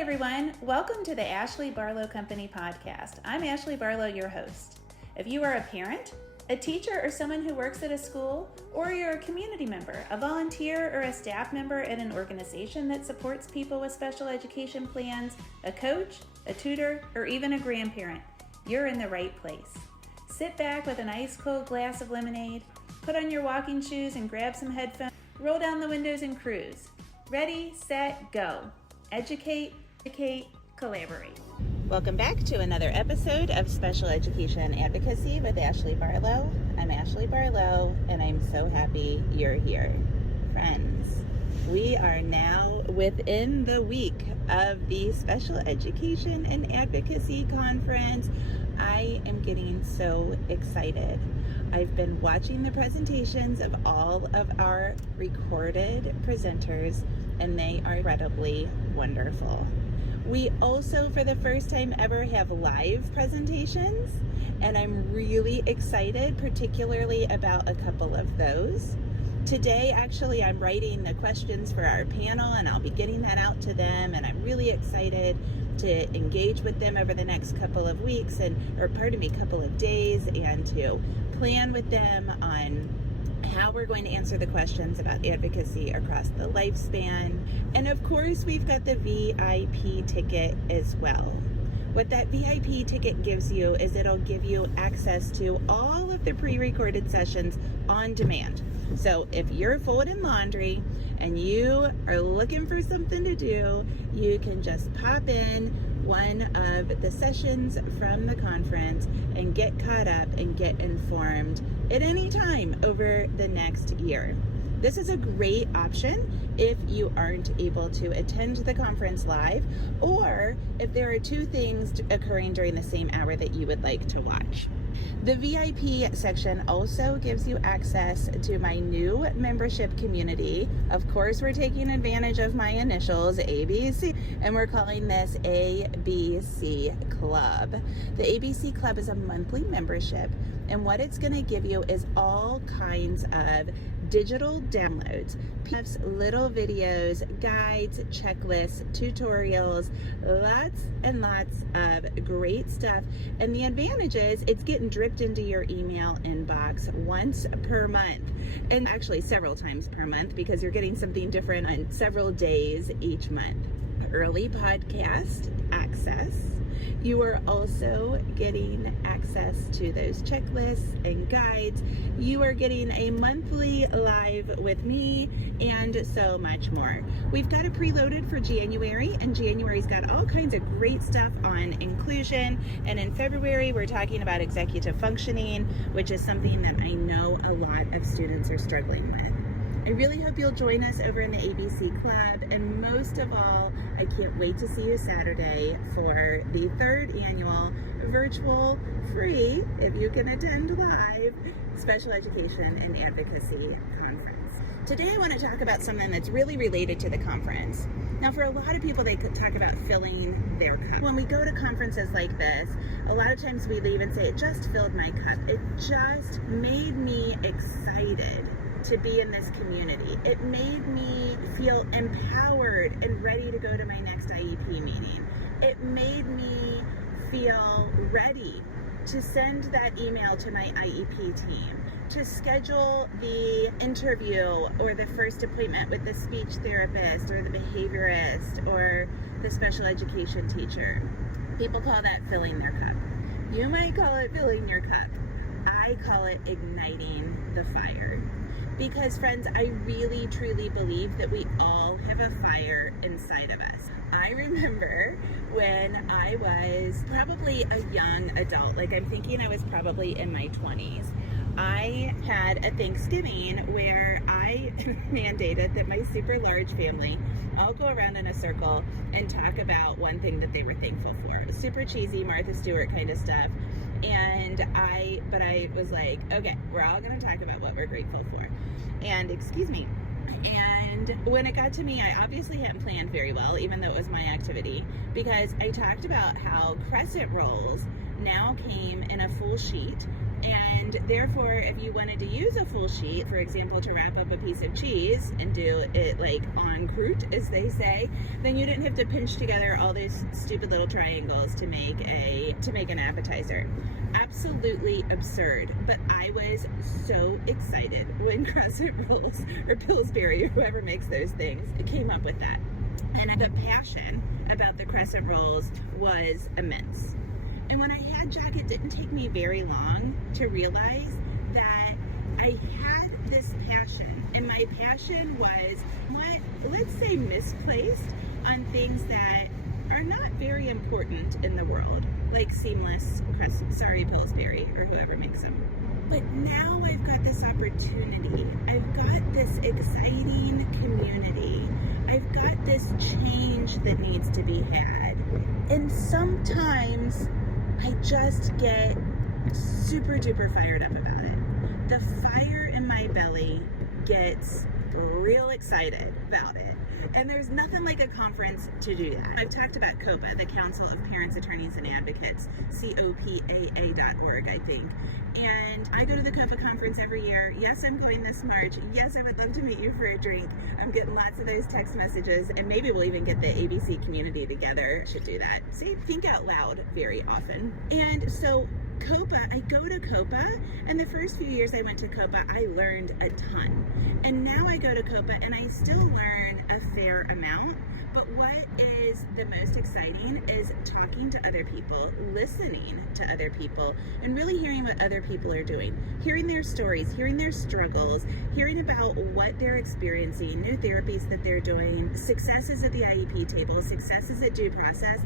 Hi everyone, welcome to the Ashley Barlow Company podcast. I'm Ashley Barlow, your host. If you are a parent, a teacher, or someone who works at a school, or you're a community member, a volunteer, or a staff member at an organization that supports people with special education plans, a coach, a tutor, or even a grandparent, you're in the right place. Sit back with an ice cold glass of lemonade, put on your walking shoes and grab some headphones, roll down the windows and cruise. Ready, set, go. Educate, collaborate. Welcome back to another episode of Special Education Advocacy with Ashley Barlow. I'm Ashley Barlow, and I'm so happy you're here. Friends, we are now within the week of the Special Education and Advocacy Conference. I am getting so excited. I've been watching the presentations of all of our recorded presenters, and they are incredibly wonderful. We also, for the first time ever, have live presentations, and I'm really excited, particularly about a couple of those. Today, actually, I'm writing the questions for our panel, and I'll be getting that out to them, and I'm really excited to engage with them over the next couple of weeks, couple of days, and to plan with them on how we're going to answer the questions about advocacy across the lifespan. And of course, we've got the VIP ticket as well. What that VIP ticket gives you is it'll give you access to all of the pre-recorded sessions on demand. So if you're folding laundry and you are looking for something to do, you can just pop in one of the sessions from the conference and get caught up and get informed at any time over the next year. This is a great option if you aren't able to attend the conference live, or if there are two things occurring during the same hour that you would like to watch. The VIP section also gives you access to my new membership community. Of course, we're taking advantage of my initials, ABC, and we're calling this ABC Club. The ABC Club is a monthly membership, and what it's going to give you is all kinds of digital downloads, PDFs, little videos, guides, checklists, tutorials, lots and lots of great stuff. And the advantage is it's getting dripped into your email inbox once per month, and actually several times per month, because you're getting something different on several days each month. Early podcast access. You are also getting access to those checklists and guides. You are getting a monthly live with me and so much more. We've got it preloaded for January, and January's got all kinds of great stuff on inclusion. And in February, we're talking about executive functioning, which is something that I know a lot of students are struggling with. I really hope you'll join us over in the ABC Club, and most of all, I can't wait to see you Saturday for the third annual virtual, free, if you can attend live, Special Education and Advocacy Conference. Today I want to talk about something that's really related to the conference. Now, for a lot of people, they could talk about filling their cup. When we go to conferences like this, a lot of times we leave and say, it just filled my cup. It just made me excited to be in this community. It made me feel empowered and ready to go to my next IEP meeting. It made me feel ready to send that email to my IEP team, to schedule the interview or the first appointment with the speech therapist or the behaviorist or the special education teacher. People call that filling their cup. You might call it filling your cup. I call it igniting the fire. Because, friends, I really, truly believe that we all have a fire inside of us. I remember when I was probably a young adult, like I'm thinking I was probably in my 20s. I had a Thanksgiving where I mandated that my super large family all go around in a circle and talk about one thing that they were thankful for. Super cheesy, Martha Stewart kind of stuff. And I was like, okay, we're all going to talk about what we're grateful for. And And when it got to me, I obviously hadn't planned very well, even though it was my activity, because I talked about how crescent rolls now came in a full sheet, And therefore, if you wanted to use a full sheet, for example, to wrap up a piece of cheese and do it like en croûte, as they say, then you didn't have to pinch together all these stupid little triangles to make an appetizer. Absolutely absurd. But I was so excited when Crescent Rolls or Pillsbury or whoever makes those things came up with that. And the passion about the Crescent Rolls was immense. And when I had Jack, it didn't take me very long to realize that I had this passion. And my passion was, let's say, misplaced on things that are not very important in the world, like seamless Pillsbury or whoever makes them. But now I've got this opportunity. I've got this exciting community. I've got this change that needs to be had. And sometimes I just get super duper fired up about it. The fire in my belly gets real excited about it. And there's nothing like a conference to do that. I've talked about COPA, the Council of Parents, Attorneys, and Advocates, COPAA.org, I think. And I go to the COPA conference every year. Yes, I'm going this March. Yes, I would love to meet you for a drink. I'm getting lots of those text messages, and maybe we'll even get the ABC community together. Should do that. See, think out loud very often. And so COPA, I go to COPA, and the first few years I went to COPA, I learned a ton. And now I go to COPA, and I still learn a fair amount. But what is the most exciting is talking to other people, listening to other people, and really hearing what other people are doing, hearing their stories, hearing their struggles, hearing about what they're experiencing, new therapies that they're doing, successes at the IEP table, successes at due process.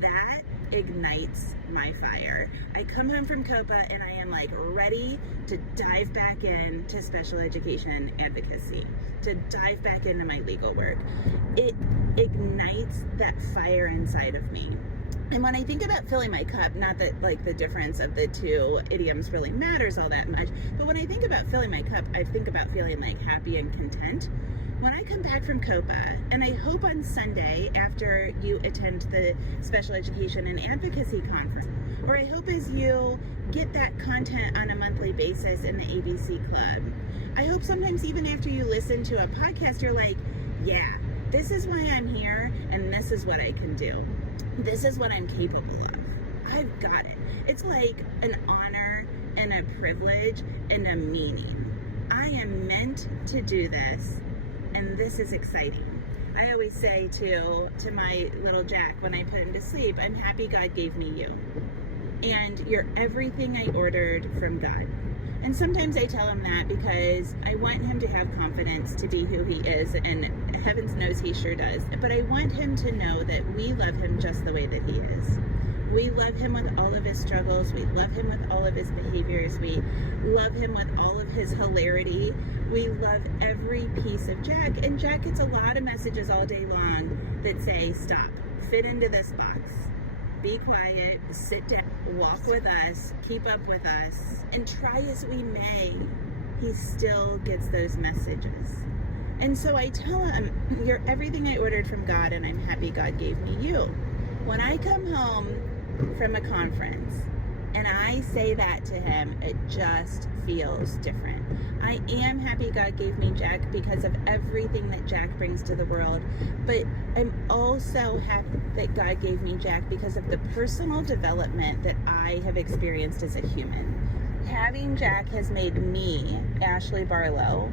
That ignites my fire. I come home from COPA and I am like ready to dive back into special education advocacy, to dive back into my legal work. It ignites that fire inside of me. And when I think about filling my cup, not that like the difference of the two idioms really matters all that much, but when I think about filling my cup, I think about feeling like happy and content. When I come back from COPA, and I hope on Sunday after you attend the Special Education and Advocacy Conference, or I hope as you get that content on a monthly basis in the ABC Club, I hope sometimes even after you listen to a podcast, you're like, yeah, this is why I'm here, and this is what I can do. This is what I'm capable of. I've got it. It's like an honor and a privilege and a meaning. I am meant to do this. And this is exciting. I always say to my little Jack when I put him to sleep, I'm happy God gave me you. And you're everything I ordered from God. And sometimes I tell him that because I want him to have confidence to be who he is, and heavens knows he sure does. But I want him to know that we love him just the way that he is. We love him with all of his struggles. We love him with all of his behaviors. We love him with all of his hilarity. We love every piece of Jack. And Jack gets a lot of messages all day long that say, stop, fit into this box, be quiet, sit down, walk with us, keep up with us, and try as we may, he still gets those messages. And so I tell him, you're everything I ordered from God, and I'm happy God gave me you. When I come home from a conference and I say that to him, it just feels different. I am happy God gave me Jack because of everything that Jack brings to the world, but I'm also happy that God gave me Jack because of the personal development that I have experienced as a human. Having Jack has made me, Ashley Barlow,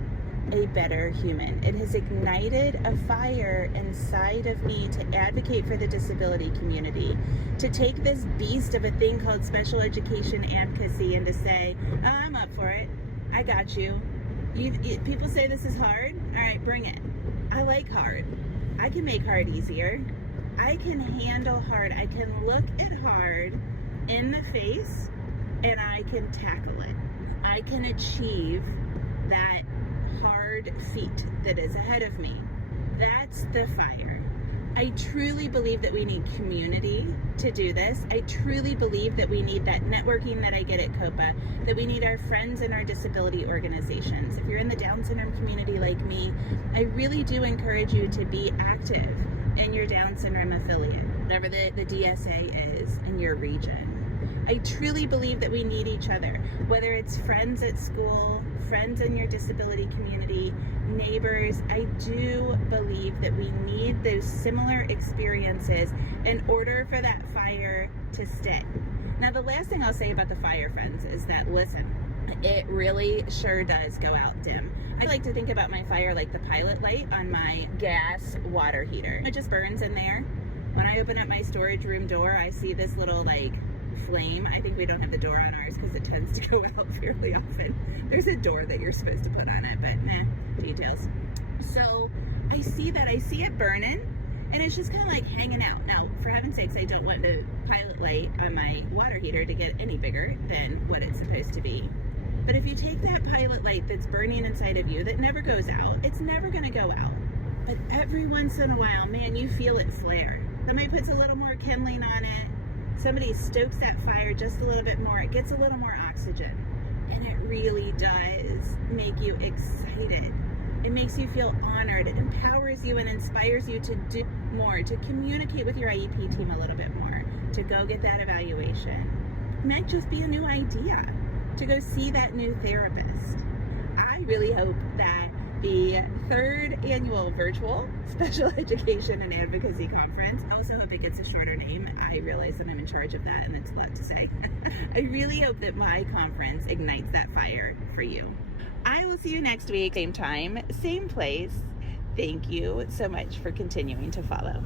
a better human. It has ignited a fire inside of me to advocate for the disability community, to take this beast of a thing called special education advocacy and to say, oh, I'm up for it. I got you. People say this is hard. All right, bring it. I like hard. I can make hard easier. I can handle hard. I can look at hard in the face and I can tackle it. I can achieve that hard feat that is ahead of me. That's the fire. I truly believe that we need community to do this. I truly believe that we need that networking that I get at COPA, that we need our friends in our disability organizations. If you're in the Down syndrome community like me, I really do encourage you to be active in your Down syndrome affiliate, whatever the DSA is in your region. I truly believe that we need each other, whether it's friends at school, friends in your disability community, neighbors. I do believe that we need those similar experiences in order for that fire to stay. Now, the last thing I'll say about the fire, friends, is that, listen, it really sure does go out dim. I like to think about my fire like the pilot light on my gas water heater. It just burns in there. When I open up my storage room door, I see this little flame. I think we don't have the door on ours because it tends to go out fairly often. There's a door that you're supposed to put on it, but details. So I see it burning, and it's just kind of hanging out. Now, for heaven's sakes, I don't want the pilot light on my water heater to get any bigger than what it's supposed to be. But if you take that pilot light that's burning inside of you that never goes out, it's never going to go out. But every once in a while, man, you feel it flare. Somebody puts a little more kindling on it. Somebody stokes that fire just a little bit more. It gets a little more oxygen. And it really does make you excited. It makes you feel honored. It empowers you and inspires you to do more, to communicate with your IEP team a little bit more, to go get that evaluation. It might just be a new idea, to go see that new therapist. I really hope that the third annual virtual Special Education and Advocacy Conference, I also hope it gets a shorter name. I realize that I'm in charge of that and it's a lot to say. I really hope that my conference ignites that fire for you. I will see you next week, same time, same place. Thank you so much for continuing to follow.